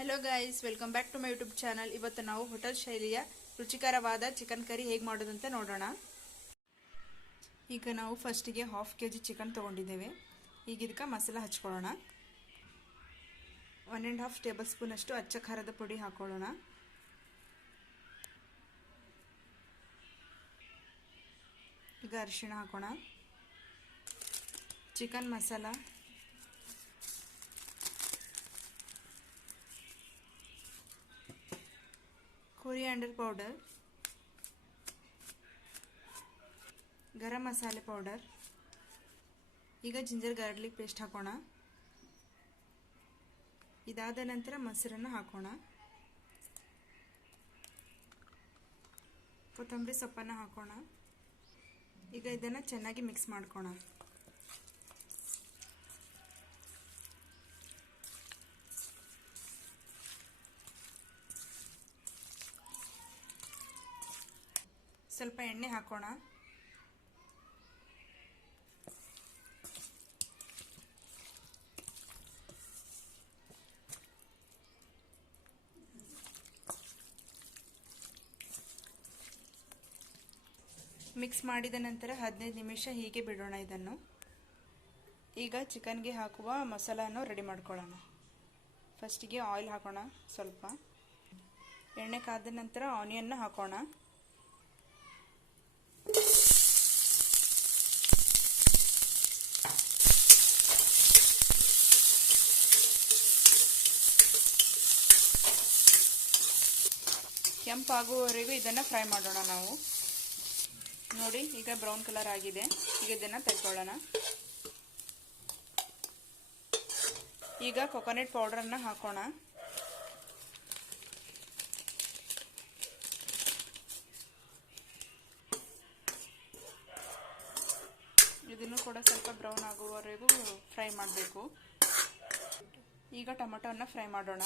Hello guys, welcome back to my YouTube channel. ಇವತ್ತು ನಾವು hotel ಶೈಲಿಯ ರುಚಿಕರವಾದ ಚಿಕನ್ ಕರಿ ಹೇಗೆ ಮಾಡೋದಂತ ನೋಡೋಣ. ಈಗ ನಾವು ಫಸ್ಟಿಗೆ 1/2 kg ಚಿಕನ್ ತೊಗೊಂಡಿದ್ದೇವೆ. ಈಗ ಇದಕ್ಕೆ ಮಸಾಲ ಹಚ್ಕೊಳ್ಳೋಣ. 1.5 ಟೇಬಲ್ ಸ್ಪೂನ್ ಅಷ್ಟು ಅಚ್ಚ ಖಾರದ ಪುಡಿ ಹಾಕೊಳ್ಳೋಣ. ಈಗ ಅರಿಶಿಣ ಹಾಕೋಣ. Chicken masala, coriander powder, garam masala powder. ಈಗ ಜಿಂಜರ್ ಗಾರ್ಲಿಕ್ ಪೇಸ್ಟ್ ಹಾಕೋಣ. ಇದಾದ ನಂತರ ಮೊಸರನ್ನು ಹಾಕೋಣ. ಕೊತ್ತಂಬರಿ ಸೊಪ್ಪನ್ನು ಹಾಕೋಣ. ಈಗ ಇದನ್ನು ಚೆನ್ನಾಗಿ ಮಿಕ್ಸ್ ಮಾಡ್ಕೋಣ. ಸ್ವಲ್ಪ ಎಣ್ಣೆ ಹಾಕೋಣ. ಮಿಕ್ಸ್ ಮಾಡಿದ ನಂತರ 15 ನಿಮಿಷ ಹೀಗೆ ಬಿಡೋಣ ಇದನ್ನು. ಈಗ ಚಿಕನ್ಗೆ ಹಾಕುವ ಮಸಾಲನ್ನು ರೆಡಿ ಮಾಡ್ಕೊಳ್ಳೋಣ. ಫಸ್ಟಿಗೆ ಆಯಿಲ್ ಹಾಕೋಣ. ಸ್ವಲ್ಪ ಎಣ್ಣೆ ಕಾದ ನಂತರ ಆನಿಯನ್ನ ಹಾಕೋಣ. ಕೆಂಪಾಗುವವರೆಗೂ ಇದನ್ನು ಫ್ರೈ ಮಾಡೋಣ ನಾವು. ನೋಡಿ, ಈಗ ಬ್ರೌನ್ ಕಲರ್ ಆಗಿದೆ. ಈಗ ಇದನ್ನು ತೆಗೆದುಕೊಳ್ಳೋಣ. ಈಗ ಕೊಕೊನಟ್ ಪೌಡರನ್ನು ಹಾಕೋಣ. ಇದನ್ನು ಕೂಡ ಸ್ವಲ್ಪ ಬ್ರೌನ್ ಆಗುವವರೆಗೂ ಫ್ರೈ ಮಾಡಬೇಕು. ಈಗ ಟೊಮೆಟೊವನ್ನು ಫ್ರೈ ಮಾಡೋಣ.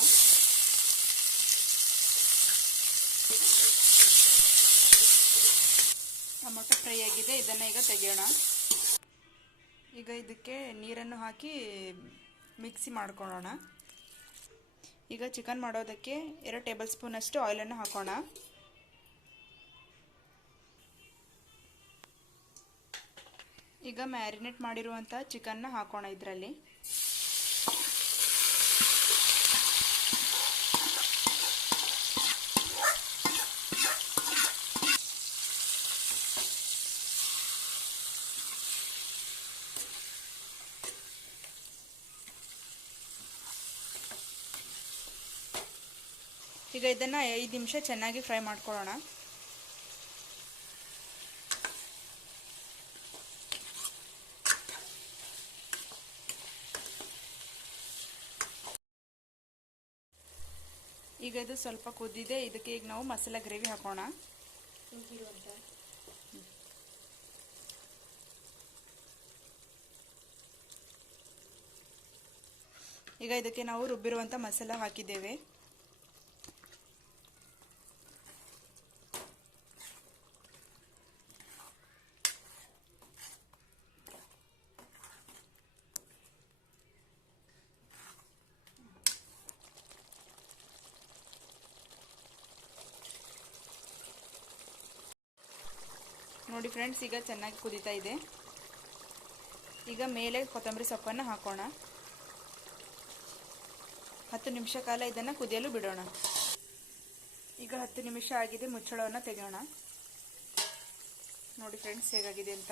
ಟೊಮೆಟೊ ಫ್ರೈ ಆಗಿದೆ. ಇದನ್ನು ಈಗ ತೆಗೆಯೋಣ. ಈಗ ಇದಕ್ಕೆ ನೀರನ್ನು ಹಾಕಿ ಮಿಕ್ಸಿ ಮಾಡ್ಕೊಳ್ಳೋಣ. ಈಗ ಚಿಕನ್ ಮಾಡೋದಕ್ಕೆ 2 ಟೇಬಲ್ ಸ್ಪೂನ್ ಅಷ್ಟು ಆಯಿಲನ್ನು ಹಾಕೋಣ. ಈಗ ಮ್ಯಾರಿನೇಟ್ ಮಾಡಿರುವಂಥ ಚಿಕನ್ನ ಹಾಕೋಣ ಇದರಲ್ಲಿ. ಈಗ ಇದನ್ನು 5 ನಿಮಿಷ ಚೆನ್ನಾಗಿ ಫ್ರೈ ಮಾಡ್ಕೊಳ್ಳೋಣ. ಈಗ ಇದು ಸ್ವಲ್ಪ ಕುದ್ದಿದೆ. ಇದಕ್ಕೆ ಈಗ ನಾವು ಮಸಾಲ ಗ್ರೇವಿ ಹಾಕೋಣ. ಈಗ ಇದಕ್ಕೆ ನಾವು ರುಬ್ಬಿರುವಂಥ ಮಸಾಲ ಹಾಕಿದ್ದೇವೆ. ನೋಡಿ ಫ್ರೆಂಡ್ಸ್, ಈಗ ಚೆನ್ನಾಗಿ ಕುದೀತಾ ಇದೆ. ಈಗ ಮೇಲೆ ಕೊತ್ತಂಬರಿ ಸೊಪ್ಪನ್ನು ಹಾಕೋಣ. 10 ನಿಮಿಷ ಕಾಲ ಇದನ್ನು ಕುದಿಯಲು ಬಿಡೋಣ. ಈಗ 10 ನಿಮಿಷ ಆಗಿದೆ. ಮುಚ್ಚಳವನ್ನು ತೆಗೆಯೋಣ. ನೋಡಿ ಫ್ರೆಂಡ್ಸ್, ಹೇಗಾಗಿದೆ ಅಂತ.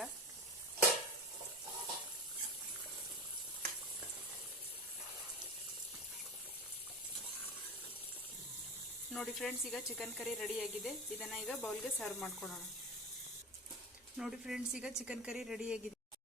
ನೋಡಿ ಫ್ರೆಂಡ್ಸ್, ಈಗ ಚಿಕನ್ ಕರಿ ರೆಡಿಯಾಗಿದೆ. ಇದನ್ನು ಈಗ ಬೌಲ್ಗೆ ಸರ್ವ್ ಮಾಡ್ಕೊಳ್ಳೋಣ. ನೋಡಿ ಫ್ರೆಂಡ್ಸ್, ಈಗ ಚಿಕನ್ ಕರಿ ರೆಡಿಯಾಗಿದೆ.